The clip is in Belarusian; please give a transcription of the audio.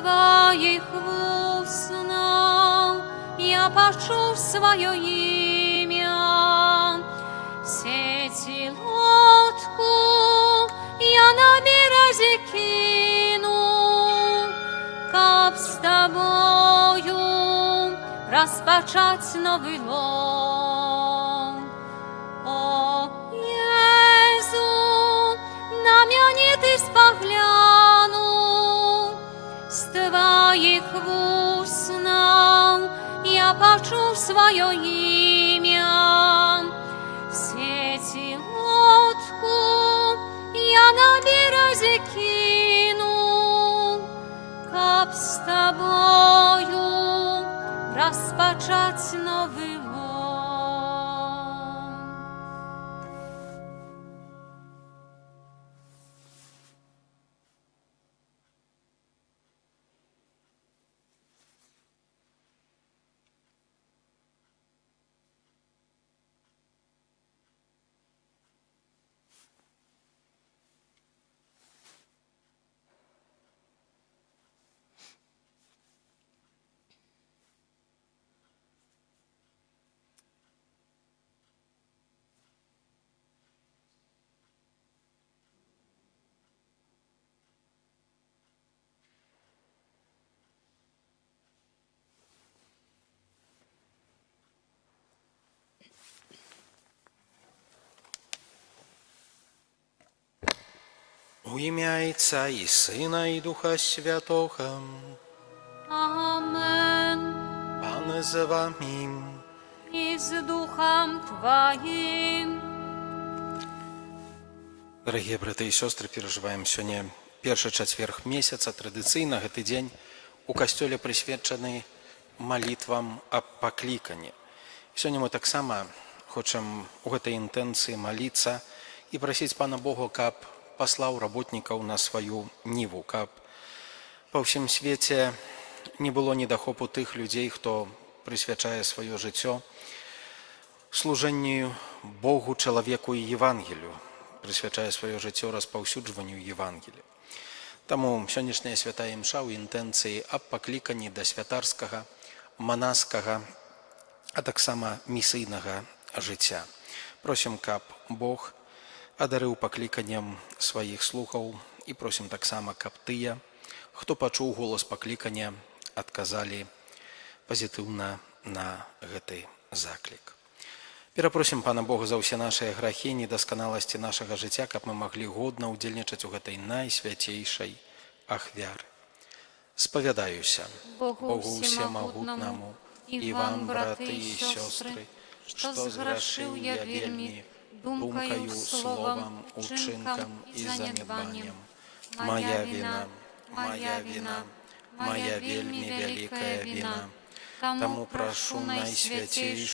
Твоих устнов я почув свое имя. Сети лодку я на березе кину, как с тобою распочать новый лон. О, Єзу, на меня ты спогляну, с Твоих устнов я почув свое имя. Сети лодку я на березе кину, как с тобою распочать новый лон. У ім'я Отця і Сина, і Духа Святого. Amen. Пане з вами. И с Духом Твоим. Дорогие браты и сестры, переживаем сегодня першы чацверг месяца. Традыцыйна гэты дзень у касцёле прысвечаны малітвам аб пакліканні. Сёння мы таксама хочам у гэтай інтэнцыі маліцца і прасіць Пана Бога, каб паслаў работнікаў на сваю ніву, каб па ўсім свеце не было недахопу тых людзей, хто прысвячае сваё жыццё служэнню Богу, чалавеку і Евангелію, прысвячае сваё жыццё распаўсюджванню Евангелія. Таму сённяшняя святая імша ў інтэнцыі аб пакліканні да святарскага, манаскага, а таксама місійнага жыцця. Просім, каб Бог адарыў пакліканнем сваіх слухаў і просім таксама, каб тыя, хто пачуў голас паклікання, адказалі пазітыўна на гэты заклік. Перапросім Пана Бога за ўсе нашыя грахі, недасканаласці нашага жыцця, каб мы маглі годна ўдзельнічаць у гэтай найсвяцейшай ахвяры. Спавядаюся Богу Всемагутнаму і вам, браты і сёстры, што зграшыў я вельмі думкаю, словам, учынкам і занядбаннем. Моя віна, моя віна, моя вельмі вялікая віна. Таму прашу найсвяцейшую